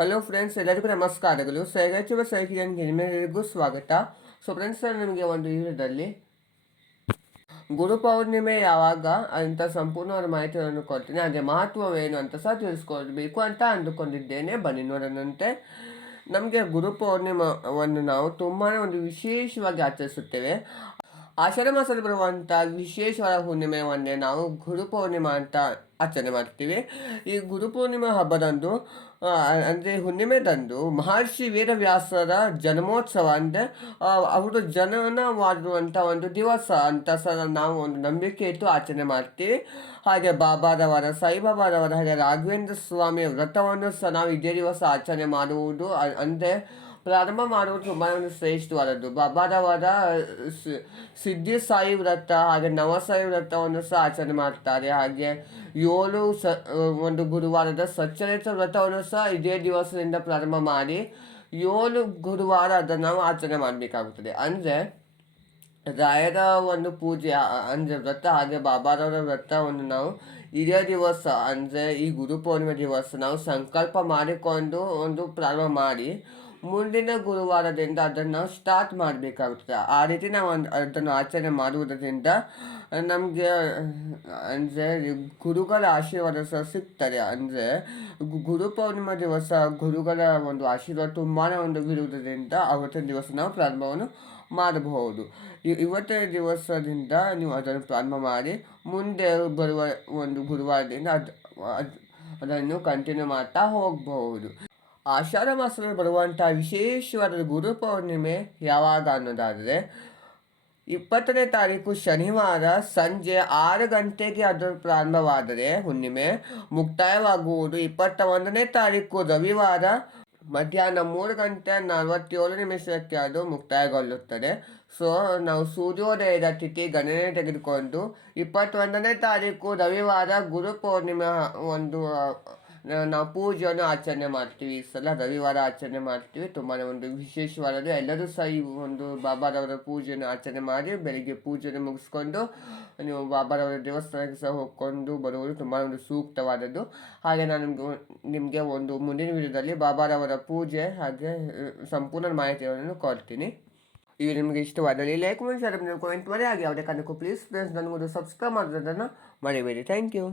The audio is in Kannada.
ಹಲೋ ಫ್ರೆಂಡ್ಸ್, ಎಲ್ಲರಿಗೂ ನಮಸ್ಕಾರಗಳು. ಸೈಗಾಚಿವ ಸೈಕಿಯನ್ ನಿಮ್ಮೆಲ್ಲರಿಗೂ ಸ್ವಾಗತ. ಸೊ, ಫ್ರೆಂಡ್ಸ್ ನಿಮಗೆ ಒಂದು ವಿಡಿಯೋದಲ್ಲಿ ಗುರು ಪೌರ್ಣಿಮೆ ಯಾವಾಗ ಅಂತ ಸಂಪೂರ್ಣವಾದ ಮಾಹಿತಿಯನ್ನು ಕೊಡ್ತೀನಿ. ಅದರ ಮಹತ್ವವೇನು ಅಂತ ಸಹ ತಿಳಿಸ್ಕೊಳ್ಬೇಕು ಅಂತ ಅಂದುಕೊಂಡಿದ್ದೇನೆ. ಬನ್ನಿ ನೋಡೋಣಂತೆ ನಮಗೆ ಗುರು ಪೌರ್ಣಿಮಾವನ್ನು ನಾವು ತುಂಬಾ ಒಂದು ವಿಶೇಷವಾಗಿ ಆಚರಿಸುತ್ತೇವೆ. ಆಷಾಢ ಮಾಸದಲ್ಲಿ ಬರುವಂಥ ವಿಶೇಷವಾದ ಹುಣ್ಣಿಮೆಯನ್ನೇ ನಾವು ಗುರು ಪೂರ್ಣಿಮಾ ಅಂತ ಆಚರಣೆ ಮಾಡ್ತೀವಿ. ಈ ಗುರು ಪೂರ್ಣಿಮಾ ಹಬ್ಬದಂದು ಅಂದರೆ ಹುಣ್ಣಿಮೆದಂದು ಮಹರ್ಷಿ ವೀರವ್ಯಾಸರ ಜನ್ಮೋತ್ಸವ ಅಂದರೆ ಅವರು ಜನನ ಮಾಡುವಂಥ ಒಂದು ದಿವಸ ಅಂತ ಸಹ ನಾವು ಒಂದು ನಂಬಿಕೆ ಇಟ್ಟು ಆಚರಣೆ ಮಾಡ್ತೀವಿ. ಹಾಗೆ ಬಾಬಾದವರ, ಸಾಯಿಬಾಬಾದವರ ಹಾಗೆ ರಾಘವೇಂದ್ರ ಸ್ವಾಮಿಯ ವ್ರತವನ್ನು ಸಹ ನಾವು ಇದೇ ದಿವಸ ಆಚರಣೆ ಮಾಡುವುದು ಅಂದರೆ ಪ್ರಾರಂಭ ಮಾಡುವುದು ತುಂಬ ಒಂದು ಶ್ರೇಷ್ಠವಾದದ್ದು ಬಬಾರವಾದ ಸಿದ್ಧಿ ಸಾಯಿ ವ್ರತ ಹಾಗೆ ನವಸಾಯಿ ವ್ರತವನ್ನು ಸಹ ಆಚರಣೆ ಮಾಡ್ತಾರೆ. ಹಾಗೆ ಏಳು ಸ, ಒಂದು ಗುರುವಾರದ ಸಚ್ಚರಿತ ವ್ರತವನ್ನು ಸಹ ಇದೇ ದಿವಸದಿಂದ ಪ್ರಾರಂಭ ಮಾಡಿ ಏಳು ಗುರುವಾರ ಅದನ್ನು ನಾವು ಆಚರಣೆ ಮಾಡಬೇಕಾಗುತ್ತದೆ. ಅಂದರೆ ರಾಯರ ಒಂದು ಪೂಜೆ ಅಂದರೆ ವ್ರತ ಹಾಗೆ ಬಾಬಾರವರ ವ್ರತವನ್ನು ನಾವು ಇದೇ ದಿವಸ, ಅಂದರೆ ಈ ಗುರು ಪೂರ್ಣಿಮೆ ದಿವಸ ನಾವು ಸಂಕಲ್ಪ ಮಾಡಿಕೊಂಡು ಒಂದು ಪ್ರಾರಂಭ ಮಾಡಿ ಮುಂದಿನ ಗುರುವಾರದಿಂದ ಅದನ್ನು ಸ್ಟಾರ್ಟ್ ಮಾಡಬೇಕಾಗುತ್ತದೆ. ಆ ರೀತಿ ನಾವು ಅದನ್ನು ಆಚರಣೆ ಮಾಡುವುದರಿಂದ ನಮಗೆ, ಅಂದರೆ ಗುರುಗಳ ಆಶೀರ್ವಾದ ಸಹ ಸಿಗ್ತದೆ. ಅಂದರೆ ಗುರು ದಿವಸ ಗುರುಗಳ ಒಂದು ಆಶೀರ್ವಾದ ತುಂಬಾ ಒಂದು ಇರುವುದರಿಂದ ಅವತ್ತಿನ ದಿವಸ ನಾವು ಪ್ರಾರಂಭವನ್ನು ಮಾಡಬಹುದು. ಇವತ್ತಿನ ದಿವಸದಿಂದ ನೀವು ಅದನ್ನು ಪ್ರಾರಂಭ ಮಾಡಿ, ಮುಂದೆ ಬರುವ ಒಂದು ಗುರುವಾರದಿಂದ ಅದ್- ಅದನ್ನು ಕಂಟಿನ್ಯೂ ಮಾಡ್ತಾ ಹೋಗಬಹುದು. ಆಷಾಢ ಮಾಸದಲ್ಲಿ ಬರುವಂಥ ವಿಶೇಷವಾದ ಗುರು ಪೌರ್ಣಿಮೆ ಯಾವಾಗ ಅನ್ನೋದಾದರೆ ಇಪ್ಪತ್ತನೇ ತಾರೀಕು ಶನಿವಾರ ಸಂಜೆ ಆರು ಗಂಟೆಗೆ ಅದು ಪ್ರಾರಂಭವಾದರೆ ಹುಣ್ಣಿಮೆ. ಮುಕ್ತಾಯವಾಗುವುದು ಇಪ್ಪತ್ತ ಒಂದನೇ ತಾರೀಕು ರವಿವಾರ. ಮಧ್ಯಾಹ್ನ ಮೂರು ಗಂಟೆ ನಲವತ್ತೇಳು ನಿಮಿಷಕ್ಕೆ ಅದು ಮುಕ್ತಾಯಗೊಳ್ಳುತ್ತದೆ. ಸೊ, ನಾವು ಸೂರ್ಯೋದಯದ ತಿಥಿ ಗಣನೆ ತೆಗೆದುಕೊಂಡು ಇಪ್ಪತ್ತೊಂದನೇ ತಾರೀಕು ರವಿವಾರ ಗುರು ಪೌರ್ಣಿಮೆ ಒಂದು ನಾವು ಪೂಜೆಯನ್ನು ಆಚರಣೆ ಮಾಡ್ತೀವಿ, ಈ ಸಲ ರವಿವಾರ ಆಚರಣೆ ಮಾಡ್ತೀವಿ. ತುಂಬಾ ಒಂದು ವಿಶೇಷವಾದದ್ದು ಎಲ್ಲರೂ ಸಹ ಈ ಒಂದು ಬಾಬಾರವರ ಪೂಜೆಯನ್ನು ಆಚರಣೆ ಮಾಡಿ ಬೆಳಿಗ್ಗೆ ಪೂಜೆಯನ್ನು ಮುಗಿಸ್ಕೊಂಡು, ನೀವು ಬಾಬಾರವರ ದೇವಸ್ಥಾನಕ್ಕೆ ಸಹ ಹೋಗ್ಕೊಂಡು ಬರುವುದು ತುಂಬಾ ಒಂದು ಸೂಕ್ತವಾದದ್ದು. ಹಾಗೆ ನಾನು ನಿಮ್ಗೆ ಒಂದು ಮುಂದಿನ ವಿಡಿಯೋದಲ್ಲಿ ಬಾಬಾರವರ ಪೂಜೆ ಹಾಗೆ ಸಂಪೂರ್ಣ ಮಾಹಿತಿಯನ್ನು ಕೊಡ್ತೀನಿ. ಇದು ನಿಮಗೆ ಇಷ್ಟವಾದಲ್ಲಿ ಲೈಕ್ ಮಾಡಿ ಶೇರ್ ಮಾಡಿ ಕಾಮೆಂಟ್ ಮಾಡಿ, ಹಾಗೆ ಯಾವುದೇ ಕಾರಣಕ್ಕೂ ಪ್ಲೀಸ್ ಫ್ರೆಂಡ್ಸ್ ನನಗೊಂದು ಸಬ್ಸ್ಕ್ರೈಬ್ ಮಾಡೋದನ್ನು ಮರಿಬೇಡಿ. Thank you